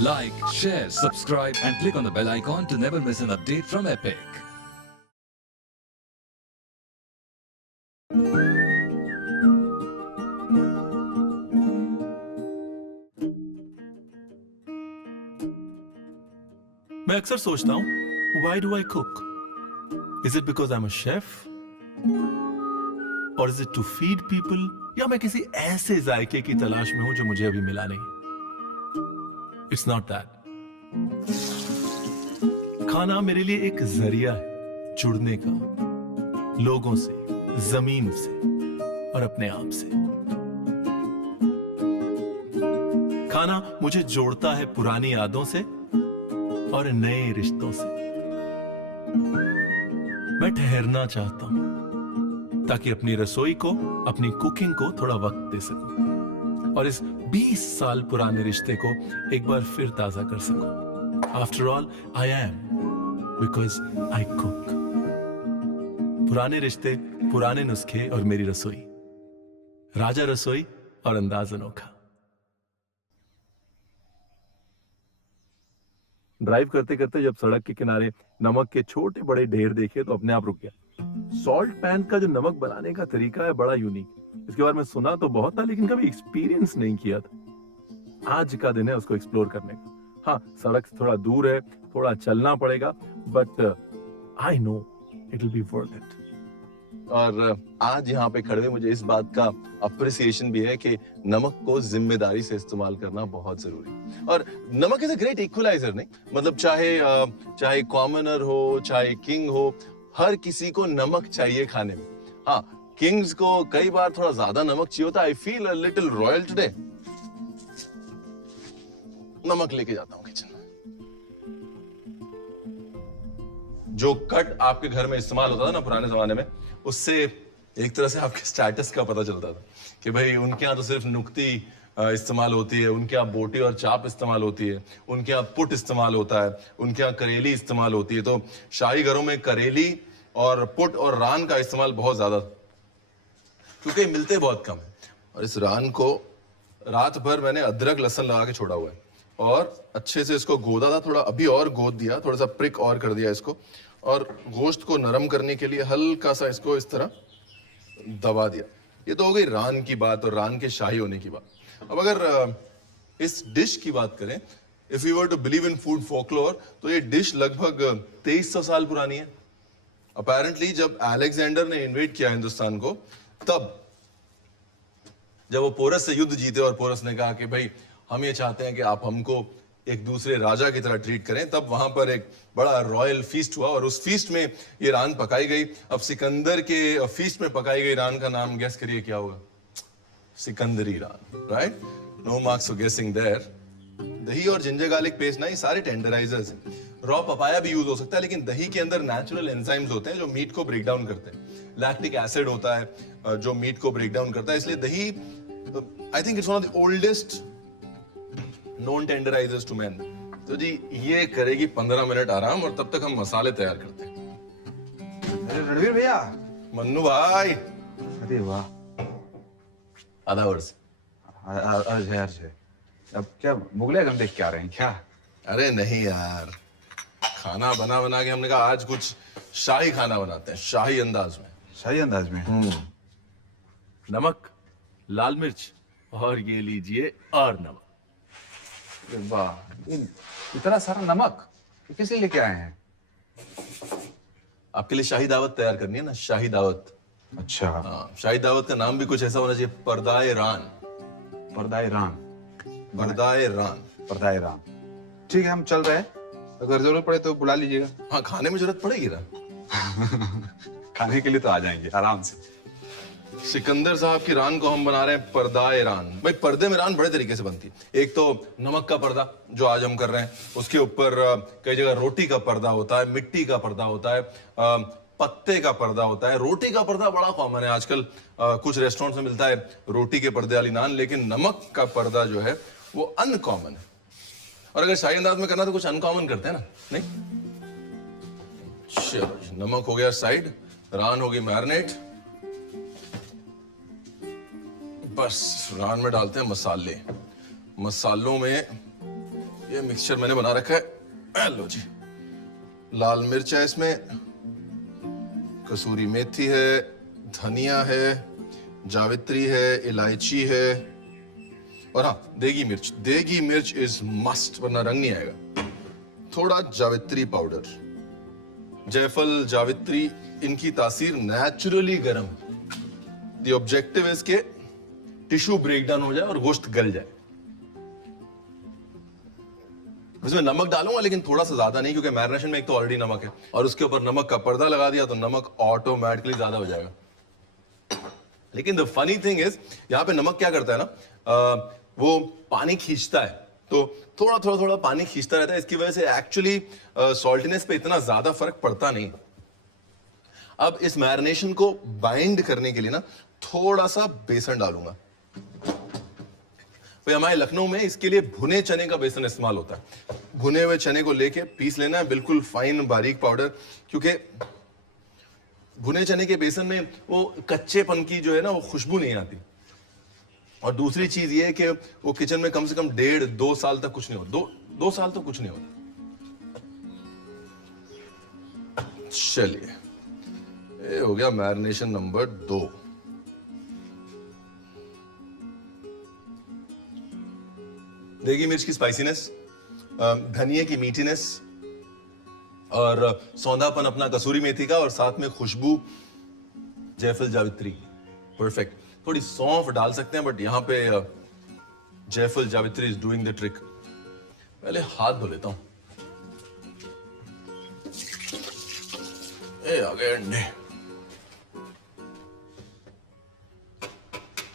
Like, share, subscribe and click on the bell icon to never miss an update from Epic. मैं अक्सर सोचता हूं why do I cook? Is it because I'm a chef? Or is it to feed people? या मैं किसी ऐसे जायके की तलाश में हूं जो मुझे अभी मिला नहीं? It's not that. खाना मेरे लिए एक जरिया है जुड़ने का, लोगों से, जमीन से और अपने आप से। खाना मुझे जोड़ता है पुरानी यादों से और नए रिश्तों से। मैं ठहरना चाहता हूं ताकि अपनी रसोई को, अपनी कुकिंग को थोड़ा वक्त दे सकूं और इस 20 साल पुराने रिश्ते को एक बार फिर ताजा कर सकूं। After all I am because I cook. पुराने रिश्ते, पुराने नुस्खे और मेरी रसोई, राजा रसोई और अंदाज अनोखा। ड्राइव करते करते जब सड़क के किनारे नमक के छोटे बड़े ढेर देखे तो अपने आप रुक गया। सॉल्ट पैन का जो नमक बनाने का तरीका है बड़ा यूनिक। इसके बारे में सुना तो बहुत था लेकिन कभी एक्सपीरियंस नहीं किया था। आज का दिन है उसको एक्सप्लोर करने का। हाँ, सड़क से थोड़ा दूर है, थोड़ा चलना पड़ेगा, but I know it will be worth it. और आज यहाँ पे खड़े हुए मुझे इस बात का अप्रिसिएशन भी है कि नमक को जिम्मेदारी से इस्तेमाल करना बहुत जरूरी है। और नमक इज अ ग्रेट इक्वलाइजर, नहीं मतलब चाहे कॉमनर हो चाहे किंग हो, हर किसी को नमक चाहिए खाने में। हाँ, किंग्स को कई बार थोड़ा ज्यादा नमक चाहिए होता है। I feel a little royal today. नमक लेके जाता हूँ किचन में। जो कट आपके घर में इस्तेमाल होता था ना पुराने जमाने में, उससे एक तरह से आपके स्टेटस का पता चलता था कि भाई उनके यहाँ तो सिर्फ नुक्ती इस्तेमाल होती है, उनके यहाँ बोटी और चाप इस्तेमाल होती है, उनके यहाँ पुट इस्तेमाल होता है, उनके यहाँ करेली इस्तेमाल होती है। तो शाही घरों में करेली और पुट और रान का इस्तेमाल बहुत ज्यादा, क्योंकि मिलते बहुत कम है। और इस रान को रात भर मैंने अदरक लहसुन लगा के छोड़ा हुआ है और अच्छे से इसको गोदा था, थोड़ा अभी और गोद दिया, थोड़ा सा प्रिक और कर दिया इसको, और गोश्त को नरम करने के लिए हल्का सा इसको इस तरह दबा दिया। ये तो हो गई रान की बात और रान के शाही होने की बात। अब अगर इस डिश की बात करें, if you were to believe in food folklore, तो ये डिश लगभग 2300 साल पुरानी है। अपेरेंटली जब अलेक्जेंडर ने इन्वेड किया हिंदुस्तान को, तब जब वो पोरस से युद्ध जीते और पोरस ने कहा कि भाई हम ये चाहते हैं कि आप हमको एक दूसरे राजा की तरह ट्रीट करें, तब वहां पर एक बड़ा रॉयल फीस्ट हुआ और उस फीस्ट में ये रान पकाई गई। अब सिकंदर के फीस्ट में पकाई गई रान का नाम गेस करिए क्या होगा? Sikandari raan, right? No marks for guessing there. दही और जिंजर गार्लिक पेस्ट ना, ये सारे टेंडराइजर्स हैं। रॉ पपाया भी यूज हो सकता है, लेकिन दही के अंदर नेचुरल एंजाइम्स होते हैं जो मीट को ब्रेक डाउन करते हैं। लैक्टिक एसिड होता है जो मीट को ब्रेक डाउन करता है, इसलिए दही I think it's one of the oldest non tenderisers to man. तो जी ये करेगी 15 मिनट आराम और तब तक हम मसाले तैयार करते हैं। अरे रणवीर भैया। मन्नू भाई। अरे वाह। आधा वर्ष। अजय अब क्या मुगले आजम देख के आ रहे हैं क्या? अरे नहीं यार, खाना बना बना के हमने कहा आज कुछ शाही खाना बनाते हैं, शाही अंदाज में। शाही अंदाज में? नमक, लाल मिर्च और ये लीजिए और नमक। वाह, इतना सारा नमक किस लिए लेके आए हैं? आपके लिए शाही दावत तैयार करनी है ना, शाही दावत। अच्छा। हाँ, शाही दावत का नाम भी कुछ ऐसा होना चाहिए, पर्दाए रान। पर्दाए रान। पर्दाए रान। पर्दाए रान। ठीक है, हम चल रहे हैं, अगर जरूरत पड़े तो बुला लीजिएगा। हाँ, खाने में जरूरत पड़ेगी ना। खाने के लिए तो आ जाएंगे आराम से। सिकंदर साहब की रान को हम बना रहे हैं पर्दाए रान। भाई पर्दे में रान बड़े तरीके से बनती है। एक तो नमक का पर्दा जो आज हम कर रहे हैं, उसके ऊपर कई जगह रोटी का पर्दा होता है, मिट्टी का पर्दा होता है, पत्ते का पर्दा होता है। रोटी का पर्दा बड़ा कॉमन है आजकल, कुछ रेस्टोरेंट में मिलता है रोटी के पर्दे वाली नान, लेकिन नमक का पर्दा जो है वो अनकॉमन है। और अगर शाही अंदाज में करना तो कुछ अनकॉमन करते हैं ना, नहीं? चलो, नमक हो गया साइड, रान होगी मैरिनेट। बस रान में डालते हैं मसाले। मसालों में ये मिक्सचर मैंने बना रखा है, लो जी। लाल मिर्च है इसमें, कसूरी मेथी है, धनिया है, जावित्री है, इलायची है और हाँ देगी मिर्च। देगी मिर्च इज मस्ट, वरना रंग नहीं आएगा। थोड़ा जावित्री पाउडर। जायफल जावित्री इनकी तासीर नेचुरली गर्म है। द ऑब्जेक्टिव इज के टिश्यू ब्रेकडाउन हो जाए और गोश्त गल जाए। इसमें नमक डालूंगा लेकिन थोड़ा सा ज्यादा नहीं, क्योंकि मैरिनेशन में एक तो ऑलरेडी नमक है और उसके ऊपर नमक का पर्दा लगा दिया तो नमक ऑटोमेटिकली ज्यादा हो जाएगा। लेकिन द फनी थिंग इज यहाँ पे नमक क्या करता है ना, वो पानी खींचता है, तो थोड़ा थोड़ा थोड़ा पानी खींचता रहता है। इसकी वजह से एक्चुअली सॉल्टीनेस पे इतना ज्यादा फर्क पड़ता नहीं। अब इस मैरिनेशन को बाइंड करने के लिए ना थोड़ा सा बेसन डालूंगा। भाई हमारे लखनऊ में इसके लिए भुने चने का बेसन इस्तेमाल होता है। भुने हुए चने को लेके पीस लेना है, बिल्कुल फाइन बारीक पाउडर, क्योंकि भुने चने के बेसन में वो कच्चेपन की जो है ना वो खुशबू नहीं आती। और दूसरी चीज ये है कि वो किचन में कम से कम 1.5-2 साल तक कुछ नहीं होता। दो साल तो कुछ नहीं होता। चलिए, ये हो गया मैरिनेशन नंबर 2। देगी मिर्च की स्पाइसीनेस, धनिया की मीठीनेस और सौंधापन अपना कसूरी मेथी का, और साथ में खुशबू जायफल जावित्री, परफेक्ट। थोड़ी सौंफ डाल सकते हैं बट यहां पे जायफल जावित्री इज डूइंग द ट्रिक। पहले हाथ धो लेता हूं। ए आ गए अंडे।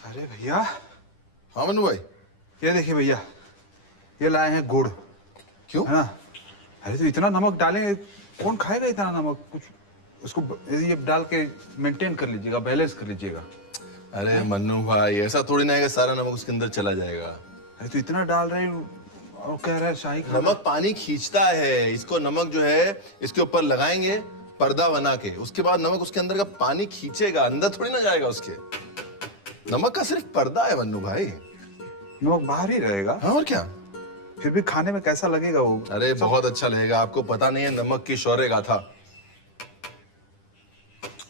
अरे भैया, हाँ मनु भाई। ये देखिए भैया, ये लाए हैं गुड़। क्यों? है ना? अरे तो इतना नमक डालेंगे, कौन खाएगा इतना नमक? कुछ उसको ये डाल के मेंटेन कर लीजिएगा, बैलेंस कर लीजिएगा। अरे मन्नू भाई, ऐसा थोड़ी ना है कि सारा नमक उसके अंदर चला जाएगा। अरे तो इतना डाल रहे हैं और कह रहा है शाही खाना। नमक पानी खींचता है। इसको नमक जो है इसके ऊपर लगाएंगे पर्दा बना के, उसके बाद नमक उसके अंदर का पानी खींचेगा, अंदर थोड़ी ना जाएगा उसके। नमक का सिर्फ पर्दा है मन्नू भाई। नमक बाहर ही रहेगा। हाँ और क्या। फिर भी खाने में कैसा लगेगा वो? अरे बहुत अच्छा लगेगा। आपको पता नहीं है नमक की शौर्य गाथा।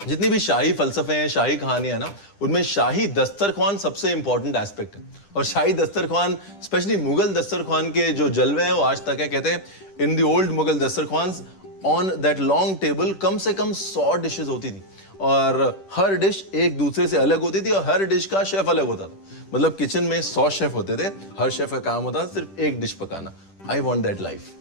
जितनी भी शाही फलसफे हैं, शाही कहानियां ना, उनमें शाही दस्तरख्वान सबसे इंपॉर्टेंट एस्पेक्ट है। और शाही दस्तरख्वान, स्पेशली मुगल दस्तरख्वान के जो जलवे हैं वो आज तक है। कहते हैं in the old Mughal dastarkhwan on that long table कम से कम 100 डिशेस होती थी और हर डिश एक दूसरे से अलग होती थी और हर डिश का शेफ अलग होता था। मतलब किचन में 100 शेफ होते थे, हर शेफ का काम होता था सिर्फ एक डिश पकाना। I want that life.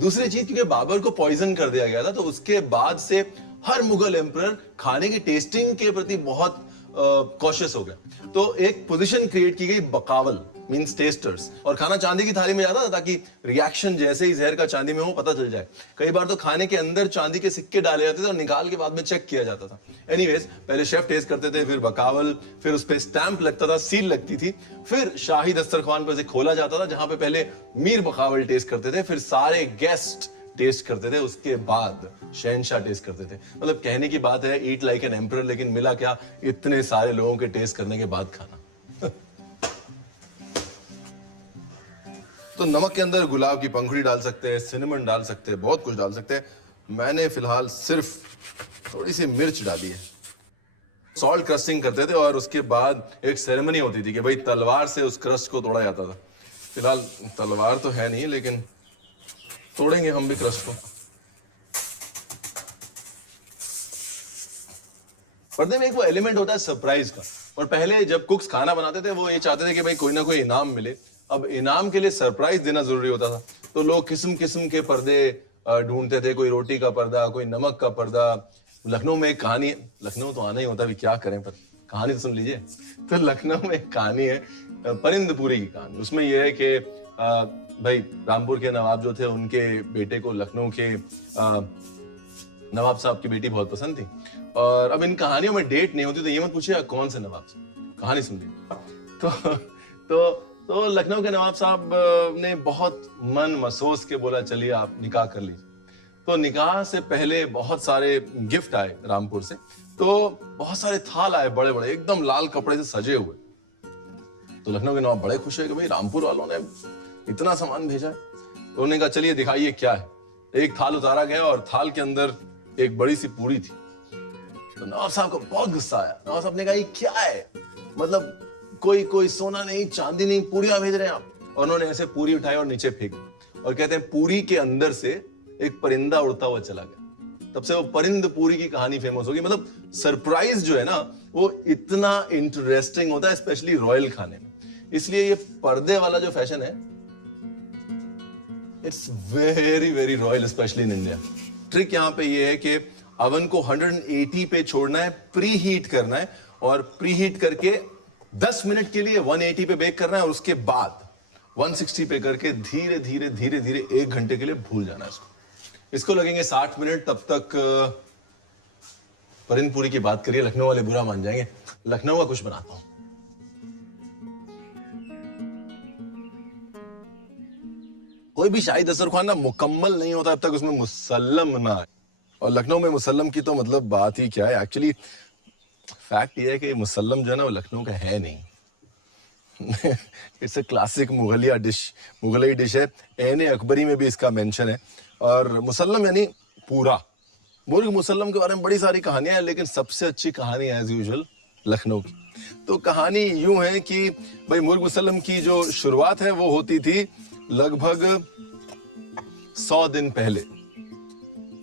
दूसरी चीज, क्योंकि बाबर को पॉइजन कर दिया गया था तो उसके बाद से हर मुगल एम्परर खाने की टेस्टिंग के प्रति बहुत कॉशियस हो गया। तो एक पोजीशन क्रिएट की गई बकावल, मींस टेस्टर्स, और खाना चांदी की थाली में जाता था ताकि रिएक्शन जैसे ही जहर का चांदी में हो पता चल जाए। कई बार तो खाने के अंदर चांदी के सिक्के डाले जाते थे और निकाल के बाद में चेक किया जाता था। एनीवेज, पहले शेफ टेस्ट करते थे, फिर बकावल, फिर उस पे स्टैंप लगता था, सील लगती थी, फिर शाही दस्तरखान पर से खोला जाता था जहां पे पहले मीर बकावल टेस्ट करते थे, फिर सारे गेस्ट टेस्ट करते थे, उसके बाद शहनशाह टेस्ट करते थे। मतलब कहने की बात है ईट लाइक एन एम्परर, लेकिन मिला क्या, इतने सारे लोगों के टेस्ट करने के बाद खाना। तो नमक के अंदर गुलाब की पंखुड़ी डाल सकते हैं, सिनेमन डाल सकते हैं, बहुत कुछ डाल सकते हैं। मैंने फिलहाल सिर्फ थोड़ी सी मिर्च डाली है। सॉल्ट क्रस्टिंग करते थे और उसके बाद एक सेरेमनी होती थी कि भाई तलवार से उस क्रस्ट को तोड़ा जाता था। फिलहाल तलवार तो है नहीं, लेकिन तोड़ेंगे हम भी क्रस्ट को। पर्दे में एक वो एलिमेंट होता है सरप्राइज का, और पहले जब कुक्स खाना बनाते थे वो ये चाहते थे कि भाई कोई ना कोई इनाम मिले। अब इनाम के लिए सरप्राइज देना जरूरी होता था, तो लोग किस्म किस्म के पर्दे ढूंढते थे। कोई रोटी का पर्दा, कोई नमक का पर्दा। लखनऊ में एक कहानी है, लखनऊ तो आना ही होता है, क्या करें, पर कहानी तो सुन लीजिए। तो लखनऊ में एक कहानी है, परिंदपुरी की कहानी। उसमें यह है कि भाई रामपुर के नवाब जो थे, उनके बेटे को लखनऊ के नवाब साहब की बेटी बहुत पसंद थी। और अब इन कहानियों में डेट नहीं होती, तो ये मत पूछिए कौन से नवाब साहब, कहानी सुन लीजिए। तो लखनऊ के नवाब साहब ने बहुत मन मसोस के बोला चलिए आप निकाह कर लीजिए। तो निकाह से पहले बहुत सारे गिफ्ट आए रामपुर से, तो बहुत सारे थाल आए बड़े बड़े, एकदम लाल कपड़े से सजे हुए। तो लखनऊ के नवाब बड़े खुश है कि भाई रामपुर वालों ने इतना सामान भेजा है। तो उन्होंने कहा चलिए दिखाइए क्या है। एक थाल उतारा गया और थाल के अंदर एक बड़ी सी पूरी थी। तो नवाब साहब को बहुत गुस्सा आया। नवाब साहब ने कहा ये क्या है, मतलब कोई सोना नहीं चांदी नहीं, पूरियां भेज रहे हैं आप। और उन्होंने ऐसे पूरी उठाई और नीचे फेंक दी और कहते हैं पूरी के अंदर से एक परिंदा उड़ता हुआ चला गया। तब से वो परिंद पूरी की कहानी फेमस होगी। मतलब सरप्राइज जो है ना वो इतना इंटरेस्टिंग होता है, स्पेशली रॉयल खाने में। इसलिए ये पर्दे वाला जो फैशन है, it's very very royal, specially in India. Trick यहाँ पे ये है कि अवन को 180 पे छोड़ना है, प्री हीट करना है और प्री हीट करके 10 मिनट के लिए 180 पे बेक करना है और उसके बाद 160 पे करके धीरे धीरे धीरे धीरे 1 घंटे के लिए भूल जाना है इसको लगेंगे 60 मिनट। तब तक परिंद पूरी की बात करिए, लखनऊ वाले बुरा मान जाएंगे। लखनऊ का कुछ बनाता हूं। कोई भी शाही दस्तरखान ना मुकम्मल नहीं होता अब तक उसमें मुसल्लम ना आए। और लखनऊ में मुसल्लम की तो मतलब बात ही क्या है। एक्चुअली फैक्ट ये है कि मुसल्लम जो है ना वो लखनऊ का है नहीं। It's a classic Mughaliya dish, Mughlai dish है। एने अकबरी में भी इसका मेंशन है। और मुसल्लम यानी पूरा। मुर्ग मुसल्लम के बारे में बड़ी सारी कहानियां हैं, लेकिन सबसे अच्छी कहानी एज यूजुअल लखनऊ की। तो कहानी यूं है कि भाई मुर्ग मुसल्लम की जो शुरुआत है वो होती थी लगभग 100 दिन पहले।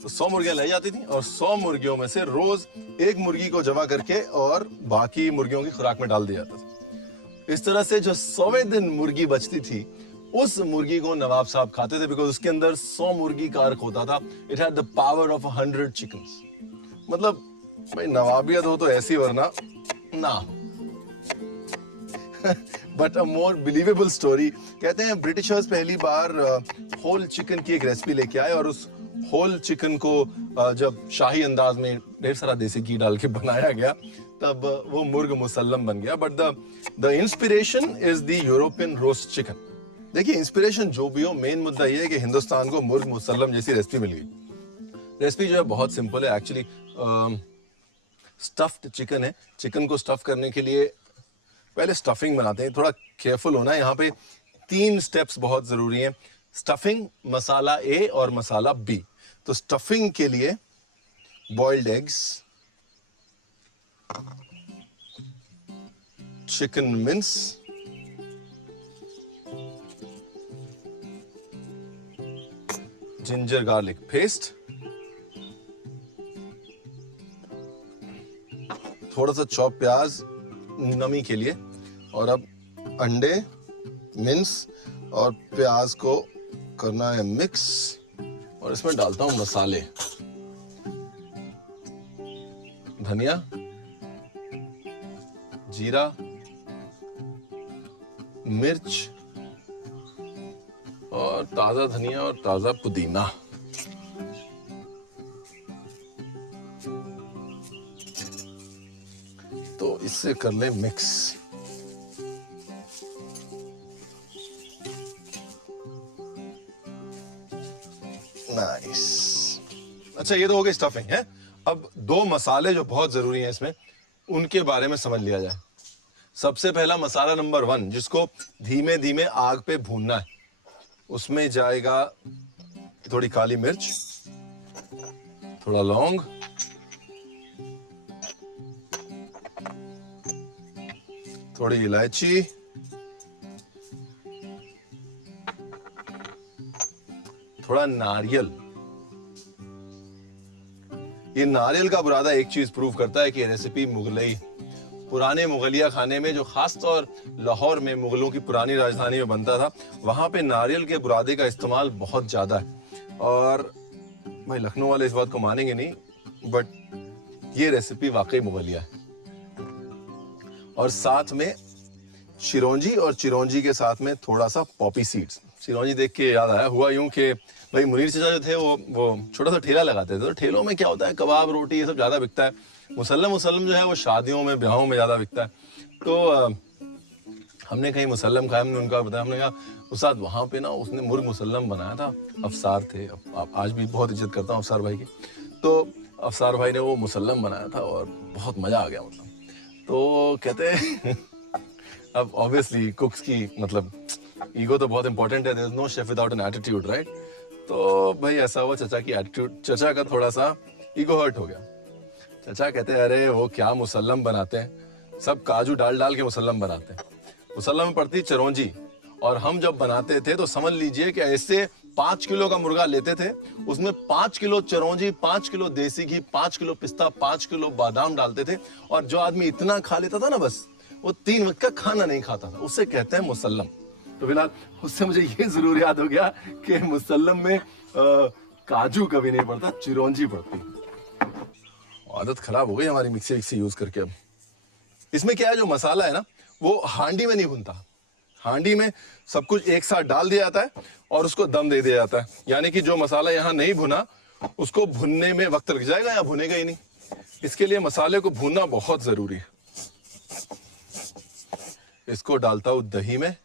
तो 100 मुर्गियां लाई जाती थी और 100 मुर्गियों में से रोज एक मुर्गी को जमा करके और बाकी मुर्गियों की खुराक में डाल दिया जाता था। इस तरह से जो 100वें दिन मुर्गी बचती थी उस मुर्गी को नवाब साहब खाते थे, बिकॉज उसके अंदर 100 मुर्गी का अर्क होता था। It had the power of 100 chickens. मतलब भाई नवाबियत हो तो ऐसी, वरना ना। But a more believable story. कहते हैं ब्रिटिशर्स पहली बार होल चिकन की एक रेसिपी लेके आए और उस होल चिकन को जब शाही अंदाज में ढेर सारा देसी घी डाल के बनाया गया तब वो मुर्ग मुसल्लम बन गया। But the inspiration is the European roast chicken. देखिए इंस्पिरेशन जो भी हो, मेन मुद्दा ये है कि हिंदुस्तान को मुर्ग मुसल्लम जैसी रेसिपी मिल गई। रेसिपी जो है बहुत सिंपल है एक्चुअली। स्टफ्ड चिकन है। चिकन को स्टफ करने के लिए पहले स्टफिंग बनाते हैं। थोड़ा केयरफुल होना है यहाँ पे। 3 स्टेप्स बहुत जरूरी हैं। स्टफिंग, मसाला ए और मसाला बी। तो स्टफिंग के लिए boiled eggs, chicken mince, ginger garlic paste, थोड़ा सा चॉप प्याज नमी के लिए, और अब अंडे, मिंस और प्याज को करना है मिक्स। और इसमें डालता हूं मसाले, धनिया, जीरा, मिर्च और ताजा धनिया और ताजा पुदीना। तो इससे कर ले मिक्स। नाइस। अच्छा ये तो हो गई स्टफिंग है। अब 2 मसाले जो बहुत जरूरी हैं इसमें, उनके बारे में समझ लिया जाए। सबसे पहला मसाला नंबर 1, जिसको धीमे धीमे आग पे भूनना है, उसमें जाएगा थोड़ी काली मिर्च, थोड़ा लौंग, थोड़ी इलायची, थोड़ा नारियल। ये नारियल का बुरादा एक चीज प्रूव करता है कि रेसिपी मुगलई, पुराने मुगलिया खाने में, जो खास तौर लाहौर में मुगलों की पुरानी राजधानी में बनता था, वहां पे नारियल के बुरादे का इस्तेमाल बहुत ज्यादा है। और भाई लखनऊ वाले इस बात को मानेंगे नहीं, बट ये रेसिपी वाकई मुगलिया है। और साथ में चिरौंजी, और चिरौंजी के साथ में थोड़ा सा पॉपी सीड्स। चिरौंजी देख के याद आया, हुआ यूं कि भाई मुनीर चाचा जो थे वो छोटा सा ठेला लगाते थे। तो ठेलों में क्या होता है, कबाब, रोटी, ये सब ज्यादा बिकता है। मुसल्लम जो है वो शादियों में, ब्याहों में ज्यादा बिकता है। तो हमने कहीं मुसल्लम खाया, हमने उनका बताया, हमने कहा उस्ताद वहां पे ना उसने मुर्ग मुसल्लम बनाया था, अफसार थे, आज भी बहुत इज्जत करता हूँ अफसार भाई की। तो अफसार भाई ने वो मुसल्लम बनाया था और बहुत मजा आ गया। मतलब तो कहते हैं अब ऑब्वियसली कुक्स की मतलब ईगो तो बहुत इंपॉर्टेंट है, there is no chef without an attitude, right? तो भाई ऐसा हुआ, चचा की एटीट्यूड, चचा का थोड़ा सा ईगो हर्ट हो गया। चचा कहते हैं अरे वो क्या मुसल्लम बनाते हैं, सब काजू डाल डाल के मुसल्लम बनाते हैं, मुसल्लम में पड़ती चिरौंजी, और हम जब बनाते थे तो समझ लीजिए कि ऐसे 5 किलो का मुर्गा लेते थे, उसमें 5 किलो चिरौंजी, 5 किलो देसी घी, 5 किलो पिस्ता, 5 किलो बादाम डालते थे, और जो आदमी इतना खा लेता था ना बस, वो 3 वक्त का खाना नहीं खाता था, उससे कहते हैं मुसल्लम। तो फिलहाल उससे मुझे ये जरूर याद हो गया कि मुसल्लम में काजू कभी नहीं पड़ता, चिरौंजी पड़ती। आदत खराब हो गई हमारी मिक्सी विक्सी यूज करके। अब इसमें क्या है, जो मसाला है ना वो हांडी में नहीं भुनता, हांडी में सब कुछ एक साथ डाल दिया जाता है और उसको दम दे दिया जाता है, यानी कि जो मसाला यहाँ नहीं भुना उसको भुनने में वक्त लग जाएगा या भुनेगा ही नहीं। इसके लिए मसाले को भूनना बहुत जरूरी है। इसको डालता हूं दही में।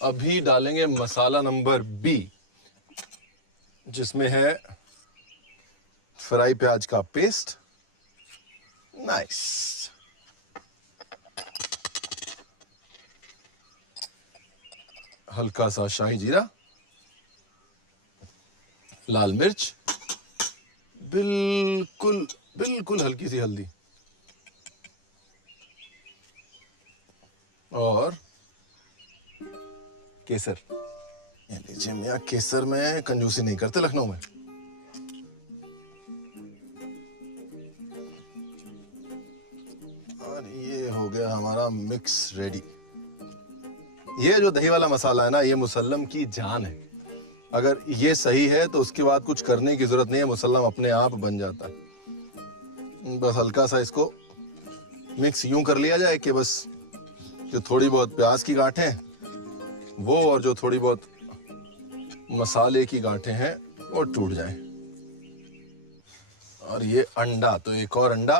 अभी डालेंगे मसाला नंबर बी, जिसमें है फ्राई प्याज का पेस्ट। नाइस। हल्का सा शाही जीरा, लाल मिर्च, बिल्कुल बिल्कुल हल्की सी हल्दी, और केसर। ये लीजिए मियाँ, केसर में कंजूसी नहीं करते लखनऊ में। और ये हो गया हमारा मिक्स रेडी। ये जो दही वाला मसाला है ना, ये मुसल्लम की जान है। अगर ये सही है तो उसके बाद कुछ करने की जरूरत नहीं है, मुसल्लम अपने आप बन जाता है। बस हल्का सा इसको मिक्स यूं कर लिया जाए कि बस जो थोड़ी बहुत प्याज की गांठें वो और जो थोड़ी बहुत मसाले की गांठें हैं वो टूट जाएं। और ये अंडा, तो एक और अंडा,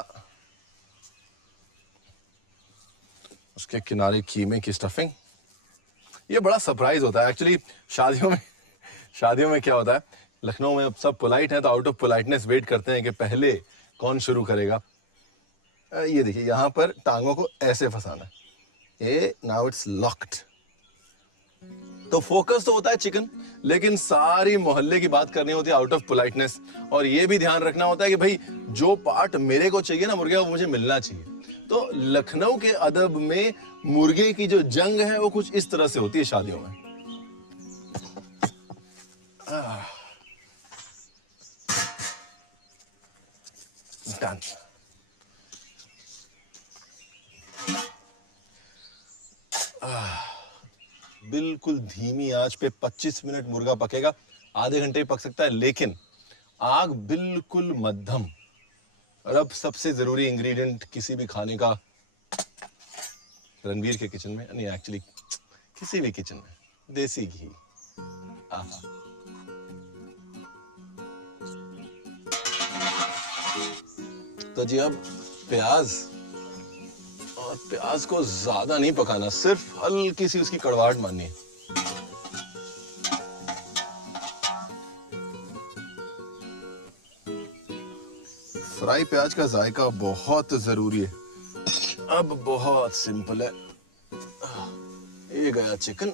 उसके किनारे कीमे की स्टफिंग। ये बड़ा सरप्राइज होता है एक्चुअली शादियों में क्या होता है, लखनऊ में अब सब पोलाइट हैं तो आउट ऑफ पोलाइटनेस वेट करते हैं कि पहले कौन शुरू करेगा। ये देखिए, यहां पर टांगों को ऐसे फंसाना है। ये नाउ इट्स लॉक्ड। तो फोकस तो होता है चिकन, लेकिन सारी मोहल्ले की बात करनी होती है आउट ऑफ पोलाइटनेस। और ये भी ध्यान रखना होता है कि भाई जो पार्ट मेरे को चाहिए ना मुर्गे, वो मुझे मिलना चाहिए। तो लखनऊ के अदब में मुर्गे की जो जंग है वो कुछ इस तरह से होती है शादियों में। डन। बिल्कुल धीमी आंच पे 25 मिनट मुर्गा पकेगा। आधे घंटे पक सकता है, लेकिन आग बिल्कुल मध्यम। और अब सबसे जरूरी इंग्रेडिएंट किसी भी खाने का, रणवीर के किचन में नहीं, एक्चुअली किसी भी किचन में, देसी घी। आहा। तो जी अब प्याज, और प्याज को ज्यादा नहीं पकाना, सिर्फ हल्की सी उसकी कड़वाहट मारनी है। फ्राई प्याज का जायका बहुत जरूरी है। अब बहुत सिंपल है। ये गया चिकन,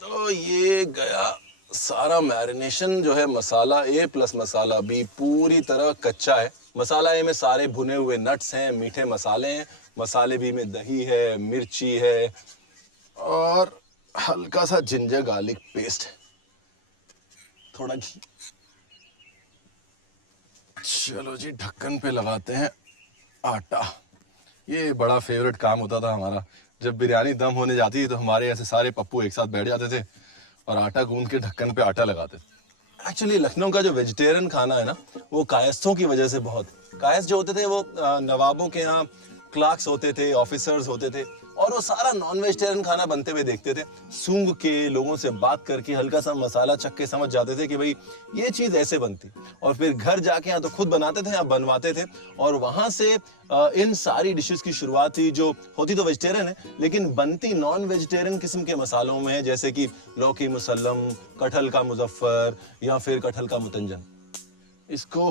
तो ये गया सारा मैरिनेशन जो है। मसाला ए प्लस मसाला बी पूरी तरह कच्चा है। मसाला ए में सारे भुने हुए नट्स हैं, मीठे मसाले हैं। मसाले बी में दही है, मिर्ची है और हल्का सा जिंजर गार्लिक पेस्ट है, थोड़ा घी। चलो जी, ढक्कन पे लगाते हैं आटा। ये बड़ा फेवरेट काम होता था हमारा। जब बिरयानी दम होने जाती थी तो हमारे ऐसे सारे पप्पू एक साथ बैठ जाते थे और आटा गूंद के ढक्कन पे आटा लगाते थे। एक्चुअली लखनऊ का जो वेजिटेरियन खाना है ना, वो कायस्थों की वजह से बहुत, कायस्थ जो होते थे वो नवाबों के यहाँ क्लार्क्स होते थे, ऑफिसर्स होते थे, और वो सारा नॉन वेजिटेरियन खाना बनते हुए देखते थे। सूंघ के, लोगों से बात करके, हल्का सा मसाला चख के समझ जाते थे कि भाई ये चीज ऐसे बनती। और फिर घर जाके या तो खुद बनाते थे या बनवाते थे, और वहां से इन सारी डिशेस की शुरुआत थी, जो होती तो वेजिटेरियन है लेकिन बनती नॉन वेजिटेरियन किस्म के मसालों में, जैसे कि लौकी मुसल्लम, कटहल का मुजफ्फर या फिर कटहल का मुतंजन। इसको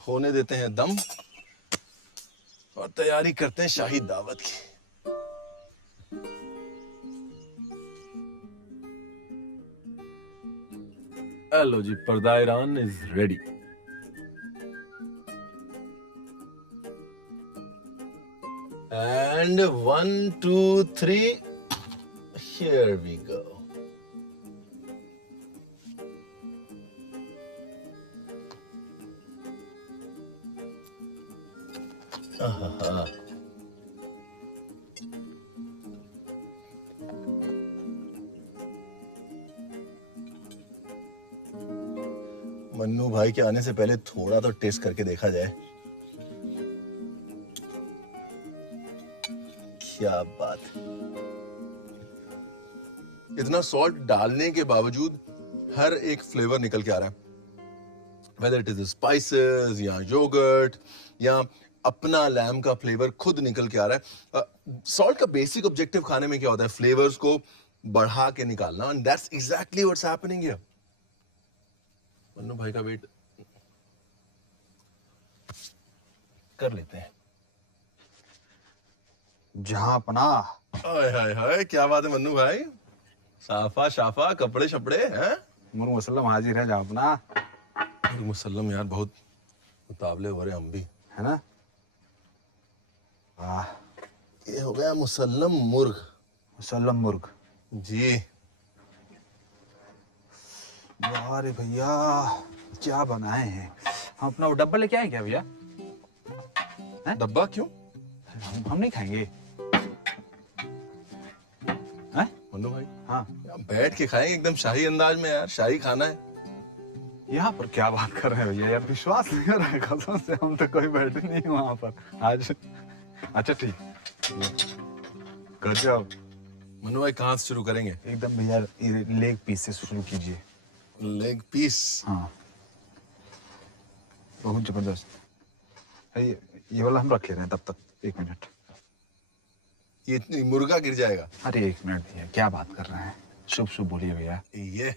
होने देते हैं दम और तैयारी करते हैं शाही दावत की। हेलो जी, पर्दा Iran is ready. And 1, 2, 3. Here we go. आहा। मन्नू भाई के आने से पहले थोड़ा तो टेस्ट करके देखा जाए। क्या बात है। इतना सॉल्ट डालने के बावजूद हर एक फ्लेवर निकल के आ रहा है, वेदर इट इज स्पाइसेस या योगर्ट या अपना लैम का फ्लेवर खुद निकल के आ रहा है। सॉल्ट का बेसिक ऑब्जेक्टिव खाने में क्या होता है? फ्लेवर्स को बढ़ा के निकालना, and that's exactly what's happening here. Mannu भाई का वेट कर लेते हैं। जहां पनाह। हाय हाय हाय, क्या बात है मन्नू भाई, साफा शाफा कपड़े शपड़े हैं। मुर्ग मुसल्लम हाजिर है जहां पनाह। मुसल्लम यार, बहुत मुताबले हो रहे हम भी, है ना? वाह, ये हो गया मुसल्लम मुर्ग। मुसल्लम मुर्ग जी। वाह रे भैया, क्या बनाए हैं। हम अपना वो डब्बा लेके आए क्या भैया? डब्बा क्यों? हम नहीं खाएंगे। हैं? मन्नू भाई, हाँ, बैठ के खाएंगे एकदम शाही अंदाज में यार, शाही खाना है। यहाँ पर क्या बात कर रहे हैं भैया, यार विश्वास नहीं हो रहा है कसम से। हम तो कोई बैठे नहीं वहां पर आज। अच्छा ठीक, गजब। मन्नू भाई कहाँ से शुरू करेंगे? एकदम भैया लेग पीस से शुरू कीजिए। Leg piece. हाँ, बहुत जबरदस्त है। ये वाला हम रख ले रहे हैं तब तक। 1 मिनट। ये मुर्गा गिर जाएगा। अरे 1 मिनट भैया, क्या बात कर रहे हैं? शुभ शुभ बोलिए भैया। ये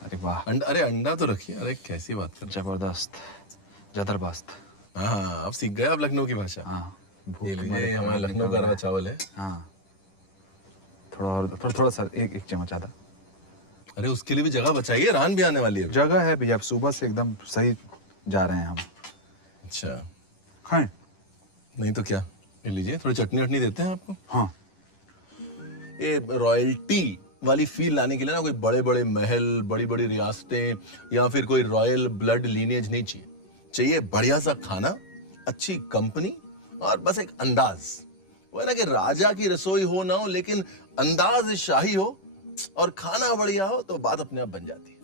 अरे वाह, अरे अंडा तो रखिए। अरे कैसी बात कर रहे जबरदस्त, जबरदस्त। हैं? हाँ, अब सीख गए आप लखनऊ की भाषा। हाँ, ये लीजिए, हमारा लखनऊ का रवा चावल है। हाँ, थोड़ा सा एक चम्मच आधा। अरे उसके लिए भी जगह बचाइए, रान भी आने वाली है। जगह है भैया, सुबह से एकदम सही जा रहे हैं हम। अच्छा, खाएं? नहीं तो क्या, ये लीजिए, थोड़ी चटनी वटनी देते हैं आपको। हाँ, ये रॉयल्टी वाली फील लाने के लिए ना कोई बड़े बड़े महल, बड़ी बड़ी रियासतें या फिर कोई रॉयल ब्लड लीनेज नहीं चाहिए। चाहिए बढ़िया सा खाना, अच्छी कंपनी और बस एक अंदाज। वो है ना कि राजा की रसोई हो ना हो, लेकिन अंदाज शाही हो और खाना बढ़िया हो, तो बात अपने आप बन जाती है।